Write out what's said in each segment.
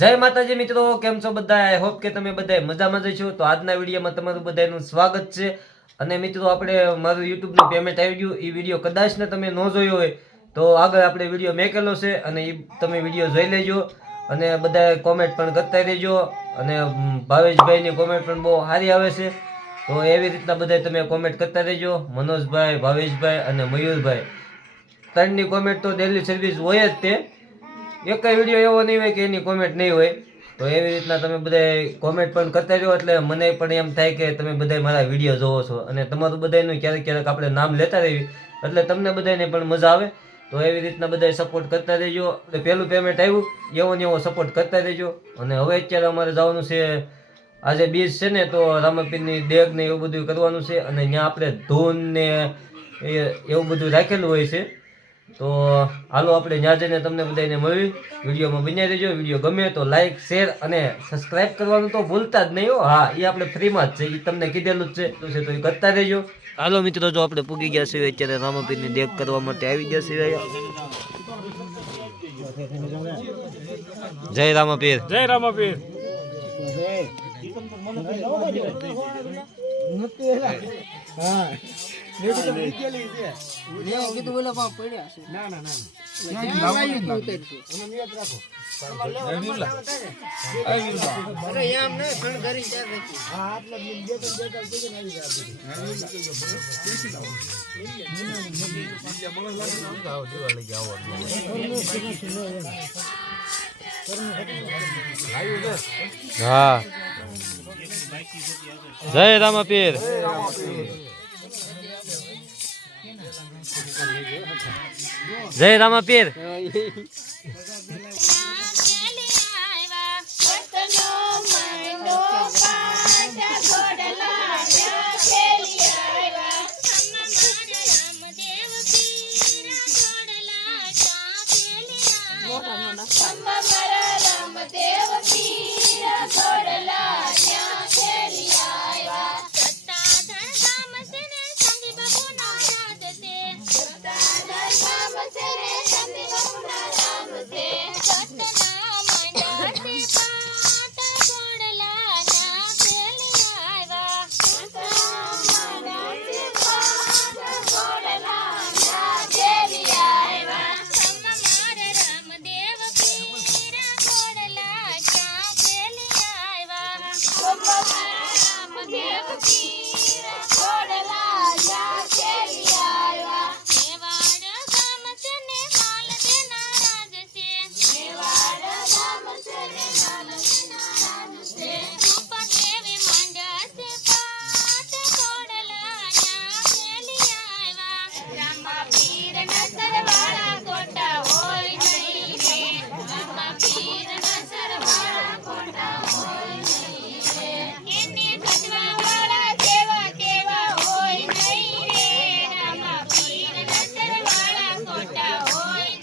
જય માતાજી મિત્રો, કેમ છો બધા? આઈ હોપ કે તમે બધા મજામાં જ છો. તો આજના વિડીયોમાં તમારું બધાનું સ્વાગત છે. અને મિત્રો, આપણે મારું YouTube નું પેમેન્ટ આવી ગયું. એ વિડીયો કદાચ ને તમે ન જોયો હોય તો આગળ આપણે વિડીયો મેકેલો છે અને એ તમે વિડીયો જોઈ લેજો. અને બધા કોમેન્ટ પણ કરતા રહેજો. અને ભાવેશભાઈની કોમેન્ટ પણ બહુ સારી આવે છે. તો એવી રીતના બધા તમે કોમેન્ટ કરતા રહેજો. મનોજભાઈ, ભાવેશભાઈ અને મયુરભાઈ ત્રણની કોમેન્ટ તો ડેલી સર્વિસ હોય જ તે. એક વિડીયો એવો નહીં હોય કે એની કોમેન્ટ નહીં હોય. તો એવી રીતના તમે બધા કોમેન્ટ પણ કરતા રહો, એટલે મને પણ એમ થાય કે તમે બધા મારા વિડીયો જોવો છો અને તમારું બધાનું ક્યારેક ક્યારેક આપણે નામ લેતા રહીએ એટલે તમને બધાને પણ મજા આવે. તો એવી રીતના બધા સપોર્ટ કરતા રહેજો. એટલે પહેલું પેમેન્ટ આવ્યું એવો ને એવો સપોર્ટ કરતા રહેજો. અને હવે અત્યારે અમારે જવાનું છે, આજે બીજ છે ને, તો રામાપીરની ડેગ ને એવું બધું કરવાનું છે. અને ત્યાં આપણે ધૂન ને એવું બધું રાખેલું હોય છે. તો હાલો આપણે ત્યાં જઈને તમને બધાને મળી વિડીયોમાં બન્યા રહેજો. વિડીયો ગમે તો લાઈક, શેર અને સબસ્ક્રાઇબ કરવાનું તો ભૂલતા જ નહીં હો. હા, એ આપણે ફ્રીમાં જ છે, એ તમને કીધેલું જ છે તો એ કરતા રહેજો. હાલો મિત્રો, જો આપણે પૂગી ગયા છીએ અત્યારે રામાપીરની દેખ કરવા માટે આવી ગયા છીએ. જય રામાપીર, જય રામાપીર. હા, જય રામાપીર. જય Ramapir.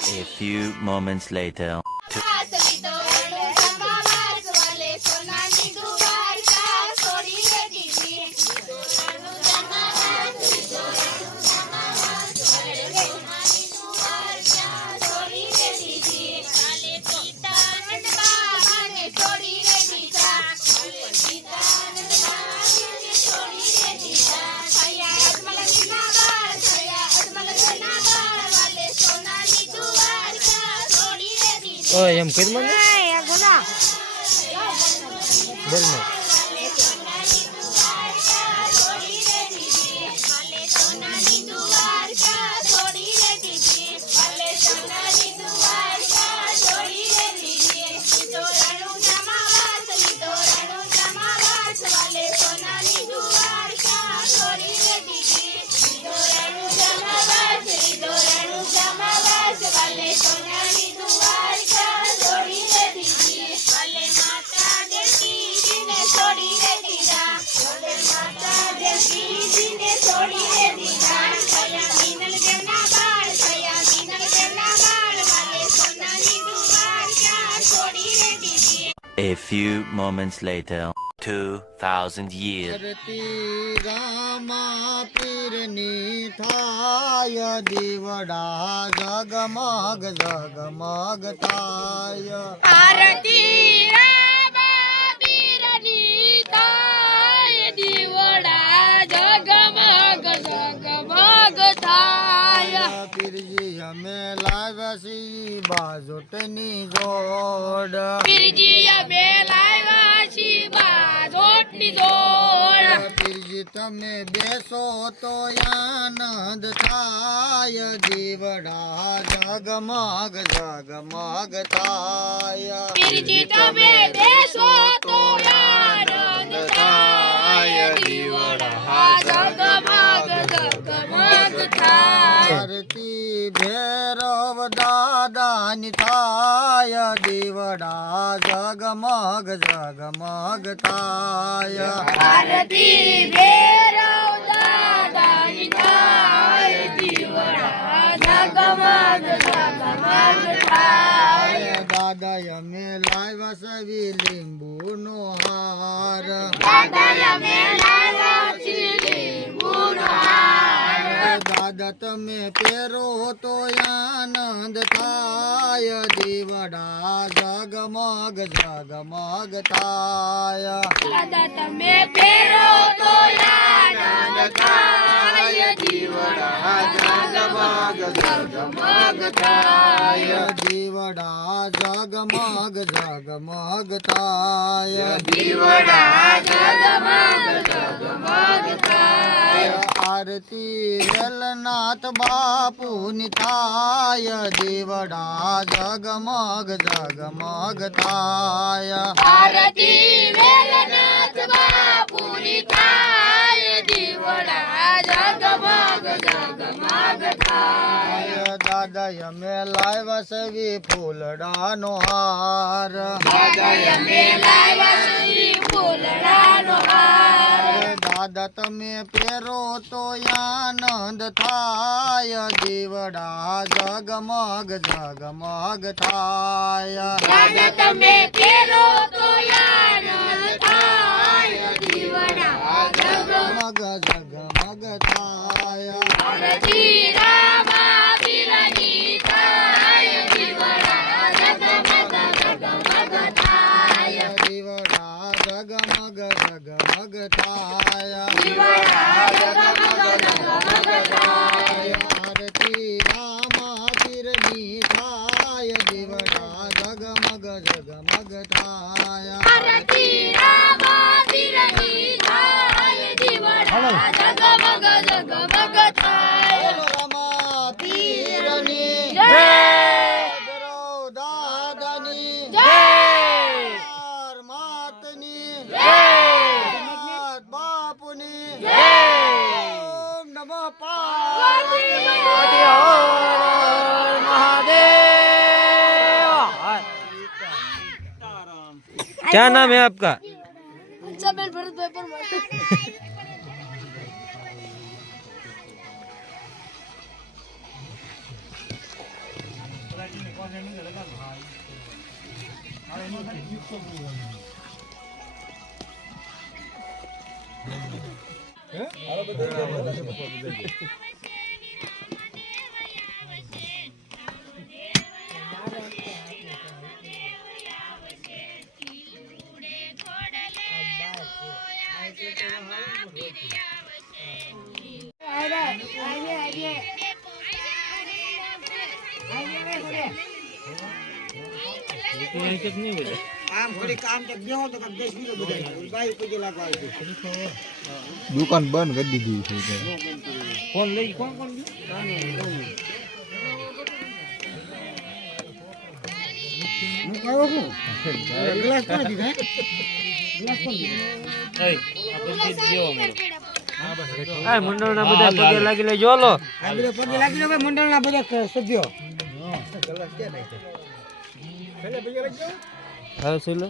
A few moments later. એમ કરી મને બોલ ને. A few moments later. 2,000 years. રામાપીરની થાય દીવડા જગમગ જગમગ થાય. આરતી સી બાજોટની જોડ પીરજી અમે લાવ્યા છી બાજોટની જોડ પીરજી તમે બેસો તો આનંદ થાય દીવડા જગમગ જગમગ થાય પીરજી તમે બેસો તો આનંદ થાય દીવડા જગમગ જગમગ થાય આરતી ભૈરવ દાદાની થાય દીવડા જગમગ જગમગ થાય આરતી ભૈરવ દાદાની થાય દીવડા જગમગ જગમગ થાય દાદા અમે લાવ્યા સવી લીંબુનો હાર દાદા અમે લાવ્યા છીએ લીંબુનો હાર દાદા તમે પહેરો તો આનંદ થાય દીવડા જગમગ જગમગ થાય દાદા તમે પહેરો તો આનંદ થાય દીવડા જગમગ જગમગ થાય દીવડા જગમગ જગમગ થાય દીવડા જગમગ જગમગ થાય આરતી વેલનાથ બાપુની થાય દીવડા જગમગ જગમગ થાય આરતી વેલનાથ બાપુની થાય દીવડા જગમગ જગમગ થાય દાદા અમે લાવ્યા સવી ફૂલડાનો હાર દાદા અમે લાવ્યા છીએ ફૂલડાનો હાર દાદા તમે પહેરો તો આનંદ થાય દીવડા જગમગ જગમગ થાય દાદા તમે પહેરો તો આનંદ થાય દીવડા જગમગ જગમગ થાય આરતી રામા પીરની થાય દીવડા જગમગ જગમગ થાય દીવડા જગમગ જગમગ થાય દીવડા જગમગ જગમગ થાય આરતી રામા પીરની થાય દીવડા જગમગ જગમગ થાય આરતી રામા પીરની થાય દીવડા જગમગ જગમગ થાય રામા પીરની જય ગરવ દાદાની જય માતની જય જગન્નાથ બાપુની જય ઓમ નમઃ પાર્વતી क्या नाम है आपका? पंचाबेन भरतभाई परमार દુકાન બંધ કરી દીધી છે फोन ले कौन कौन મંડળના બધા પગે લાગી લેજો લો મંડળના બધા સભ્યો હા સુલો